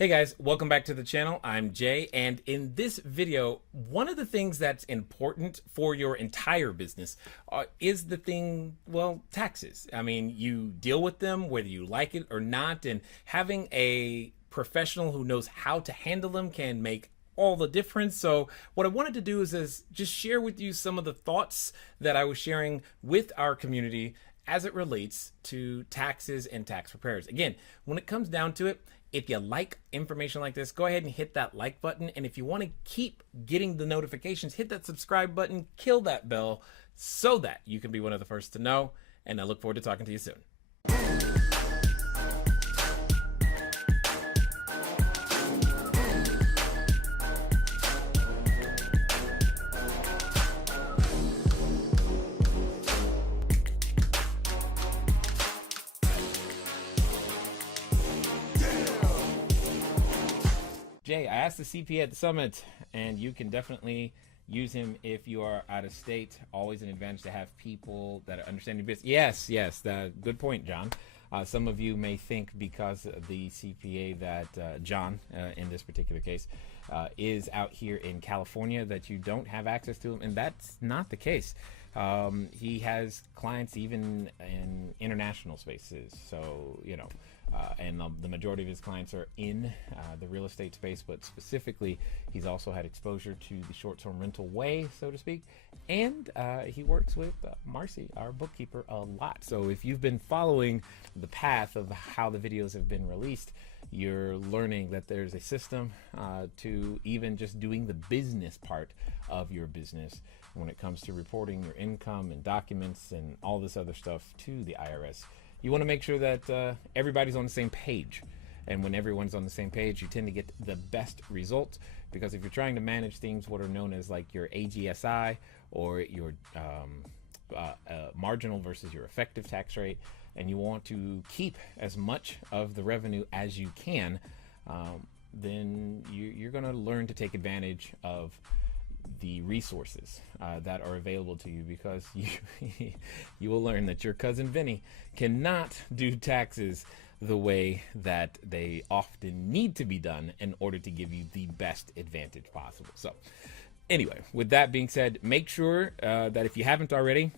Hey guys, welcome back to the channel. I'm Jay, and in this video, one of the things that's important for your entire business is the thing, well, taxes. I mean, you deal with them whether you like it or not, and having a professional who knows how to handle them can make all the difference. So what I wanted to do is just share with you some of the thoughts that I was sharing with our community as it relates to taxes and tax preparers. Again, when it comes down to it, if you like information like this, go ahead and hit that like button. And if you want to keep getting the notifications, hit that subscribe button, kill that bell so that you can be one of the first to know. And I look forward to talking to you soon. Jay, I asked the CPA at the summit, and you can definitely use him if you are out of state. Always an advantage to have people that are understanding business. Yes, good point, John. Some of you may think because the CPA that John, in this particular case, is out here in California that you don't have access to him, and that's not the case. He has clients even in international spaces, so and the majority of his clients are in the real estate space, but specifically he's also had exposure to the short-term rental way, so to speak, and he works with Massey, our bookkeeper, a lot. So if you've been following the path of how the videos have been released, you're learning that there's a system to even just doing the business part of your business when it comes to reporting your income and documents and all this other stuff to the IRS. You want to make sure that everybody's on the same page. And when everyone's on the same page, you tend to get the best results, because if you're trying to manage things what are known as like your AGSI or your marginal versus your effective tax rate, and you want to keep as much of the revenue as you can, then you're going to learn to take advantage of the resources that are available to you, because you will learn that your cousin Vinny cannot do taxes the way that they often need to be done in order to give you the best advantage possible. So anyway, with that being said, make sure that if you haven't already,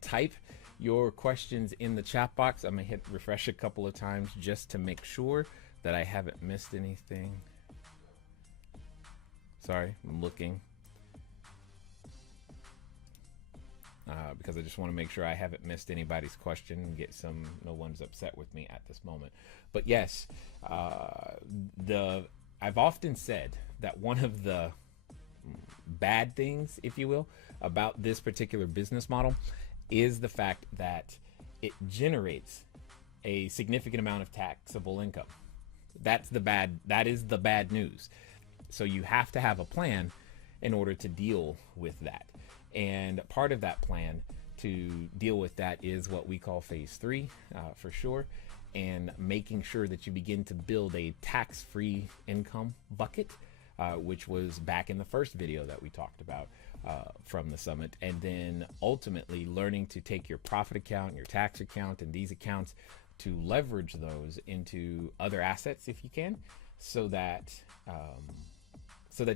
type your questions in the chat box. I'm gonna hit refresh a couple of times just to make sure that I haven't missed anything. Sorry, I'm looking. Because I just want to make sure I haven't missed anybody's question and get no one's upset with me at this moment. But yes, I've often said that one of the bad things, if you will, about this particular business model is the fact that it generates a significant amount of taxable income. That is the bad news. So you have to have a plan in order to deal with that. And part of that plan to deal with that is what we call phase 3, for sure, and making sure that you begin to build a tax-free income bucket, which was back in the first video that we talked about from the summit, and then ultimately learning to take your profit account, your tax account, and these accounts to leverage those into other assets if you can, so that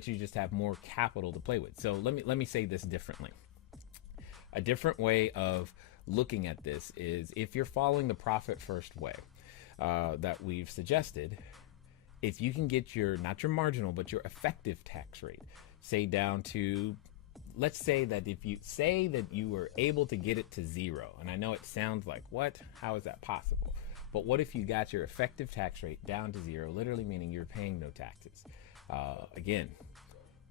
you just have more capital to play with. So let me say this differently. A different way of looking at this is, if you're following the profit first way that we've suggested, if you can get not your marginal, but your effective tax rate, say down to, let's say that if you say that you were able to get it to 0, and I know it sounds like, what? How is that possible? But what if you got your effective tax rate down to 0, literally meaning you're paying no taxes? Again,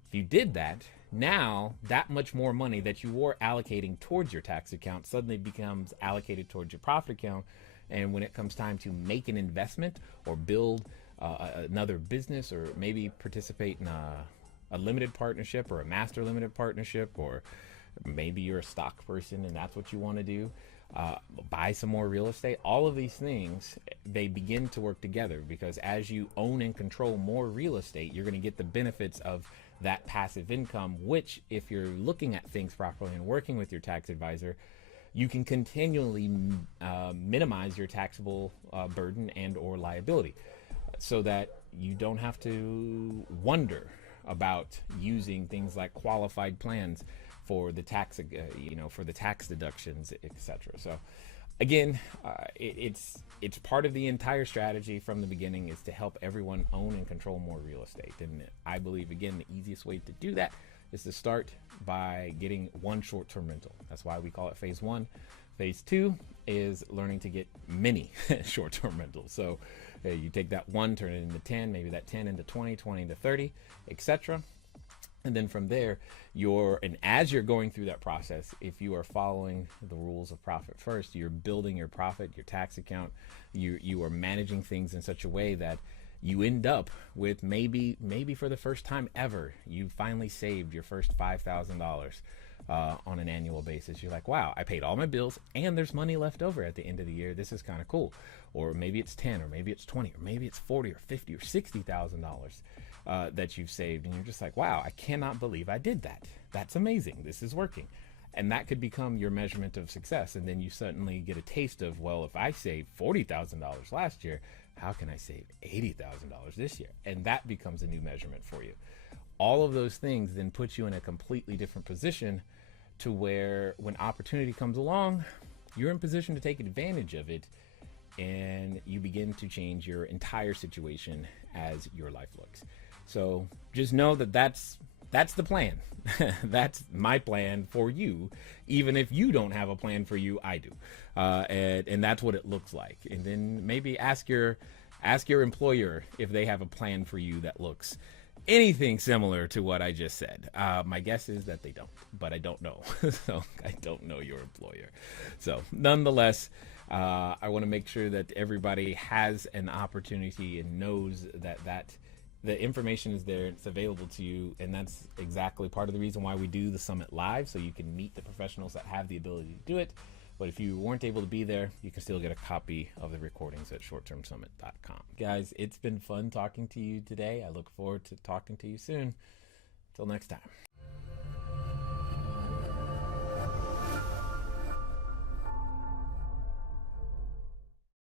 if you did that, now that much more money that you were allocating towards your tax account suddenly becomes allocated towards your profit account. And when it comes time to make an investment or build another business, or maybe participate in a limited partnership or a master limited partnership, or maybe you're a stock person and that's what you want to do, buy some more real estate, all of these things, they begin to work together, because as you own and control more real estate, you're going to get the benefits of that passive income, which, if you're looking at things properly and working with your tax advisor, you can continually minimize your taxable burden and or liability, so that you don't have to wonder about using things like qualified plans for the tax, for the tax deductions, etc. So again, it's part of the entire strategy from the beginning is to help everyone own and control more real estate. And I believe, again, the easiest way to do that is to start by getting one short-term rental. That's why we call it phase one. Phase two is learning to get many short-term rentals. So you take that one, turn it into 10, maybe that 10 into 20, 20 into 30, etc. And then from there, as you're going through that process, if you are following the rules of profit first, you're building your profit, your tax account, you are managing things in such a way that you end up with maybe for the first time ever, you finally saved your first $5,000 on an annual basis. You're like, wow, I paid all my bills and there's money left over at the end of the year. This is kind of cool. Or maybe it's 10, or maybe it's 20, or maybe it's 40 or 50 or $60,000 that you've saved. And you're just like, wow, I cannot believe I did that. That's amazing. This is working. And that could become your measurement of success. And then you suddenly get a taste of, well, if I saved $40,000 last year, how can I save $80,000 this year? And that becomes a new measurement for you. All of those things then put you in a completely different position to where when opportunity comes along, you're in position to take advantage of it, and you begin to change your entire situation as your life looks. So just know that that's the plan. That's my plan for you. Even if you don't have a plan for you, I do. And that's what it looks like. And then maybe ask your employer if they have a plan for you that looks anything similar to what I just said. My guess is that they don't, but I don't know. So I don't know your employer. So nonetheless, I want to make sure that everybody has an opportunity and knows that the information is there, it's available to you, and that's exactly part of the reason why we do the summit live, so you can meet the professionals that have the ability to do it. But if you weren't able to be there, you can still get a copy of the recordings at shorttermsummit.com. Guys, it's been fun talking to you today. I look forward to talking to you soon. Until next time.